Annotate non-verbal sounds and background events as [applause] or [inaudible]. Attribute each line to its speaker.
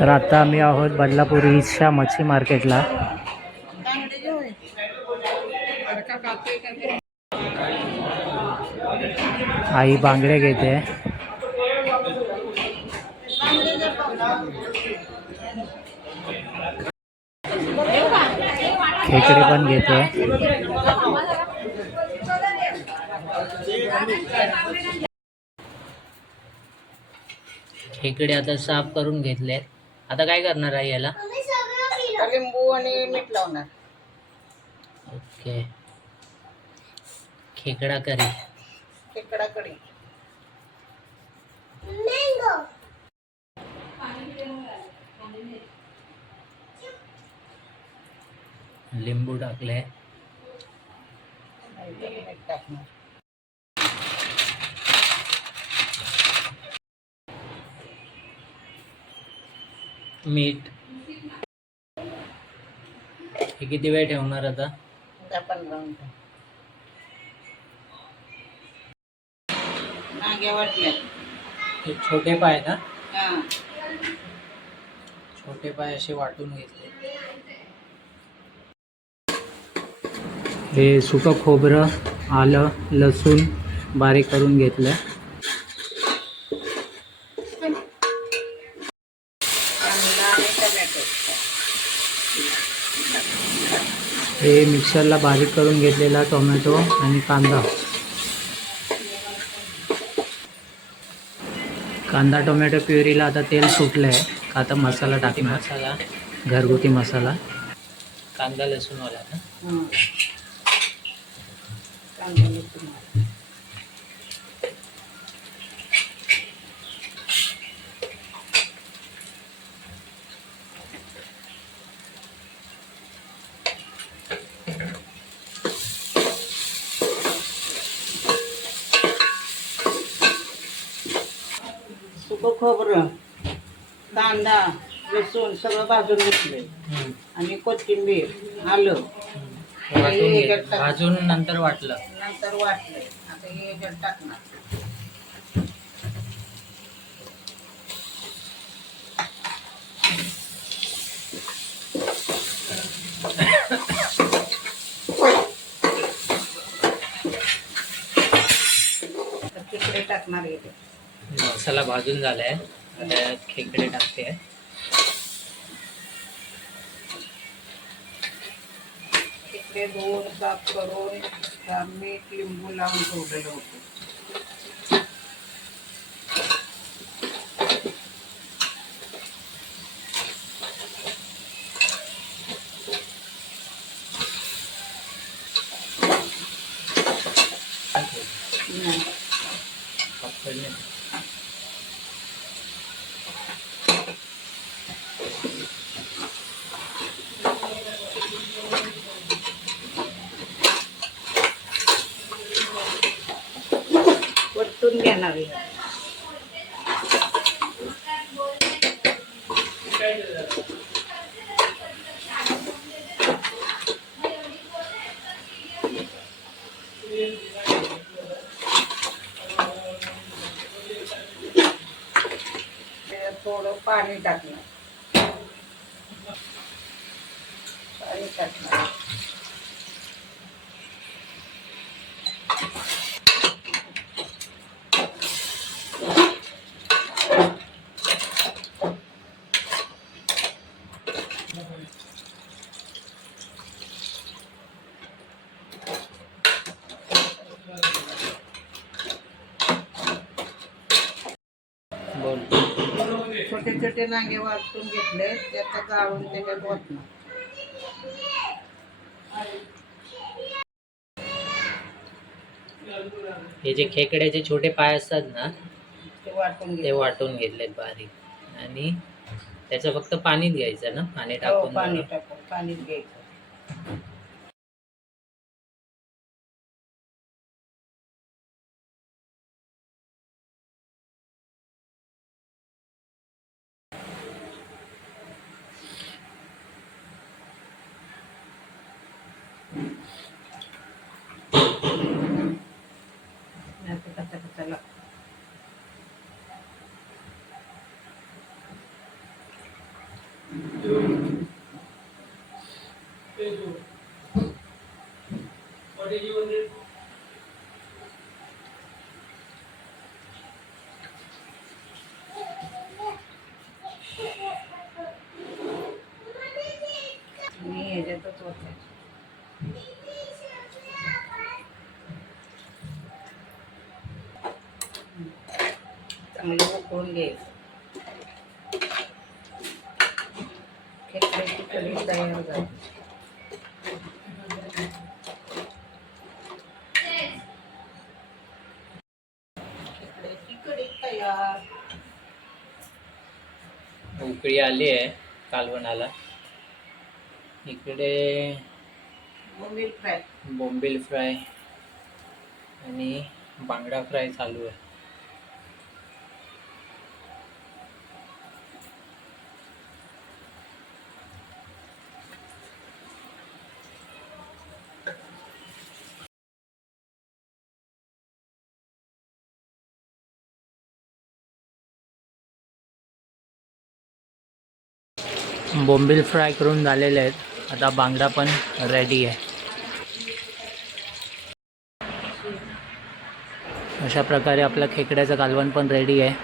Speaker 1: तर आता आम्ही आहोत बदलापूर ईस्टच्या मच्छी मार्केटला. आई बांगडे घेते. खेकडे पण घेते. खेकडे आता साफ करून घेतले आता काय करणार आहे याला?
Speaker 2: लिंबू आणि मीठ लावणार.
Speaker 1: ओके. खेकडा करी.
Speaker 2: खेकडा कढी
Speaker 1: लिंबू टाकले
Speaker 2: मीठ टाकणार.
Speaker 1: मीठ. हे किती वेळ ठेवणार आता?
Speaker 2: दहा पंधरा मिनिटं नाग्या वाटल्या
Speaker 1: हे छोटे पाय ना?
Speaker 2: हा.
Speaker 1: छोटे पाय असे वाटून घेतले. हे सुकं खोबरं आलं लसूण बारीक करून घेतलं
Speaker 2: कांदा आणि टमॅटो
Speaker 1: हे मिक्सरला बारीक करून घेतलेला टोमॅटो आणि कांदा. कांदा टोमॅटो प्युरीला आता तेल सुटलं आहे आता मसाला टाकी मसाला. घरगुती मसाला. कांदा लसूणवाला ना?
Speaker 2: सुकं खोबरं कांदा लसूण सगळं भाजून घेतलंय.
Speaker 1: हम्म.
Speaker 2: आणि कोथिंबीर आलं.
Speaker 1: वाटून घे भाजून नंतर वाटलं.
Speaker 2: नंतर वाटलंय आता हे ह्याच्यात टाकणार. [coughs] आता तिकडे टाकणार आहे
Speaker 1: मसाला भाजून झालाय. आता खेकडे टाकते.
Speaker 2: आहे दोन साफ करून मीठ लिंबू लावून ठेवलेलं होतं. वरतून घेणार थोडं पाणी टाकणार छोटे छोटे नांगे वाटून घेतले ते आता गाळून त्याच्यात वाटणार
Speaker 1: हे जे खेकड्याचे छोटे पाय असतात ना
Speaker 2: ते वाटून
Speaker 1: ते
Speaker 2: घे
Speaker 1: वाटून घेतलेत बारीक. आणि त्याचं फक्त पाणीच घ्यायचं ना? पाणी
Speaker 2: हो,
Speaker 1: टाकून
Speaker 2: पाणी. टाकून पाणीच घ्यायचं. मी ह्याच्यातच होते चांगलं उकळून घ्यायचं खेकड्याची तयार झाली. तयार
Speaker 1: उकळी आली आहे कालवणाला. इकडे
Speaker 2: बोंबील फ्राय.
Speaker 1: बोंबील फ्राय आणि बांगडा फ्राय चालू आहे. बोंबील फ्राय करून झालेले आहेत. आता बांगडा पण रेडी आहे. अशा प्रकारे आपलं खेकड्याचं कालवण पण रेडी आहे.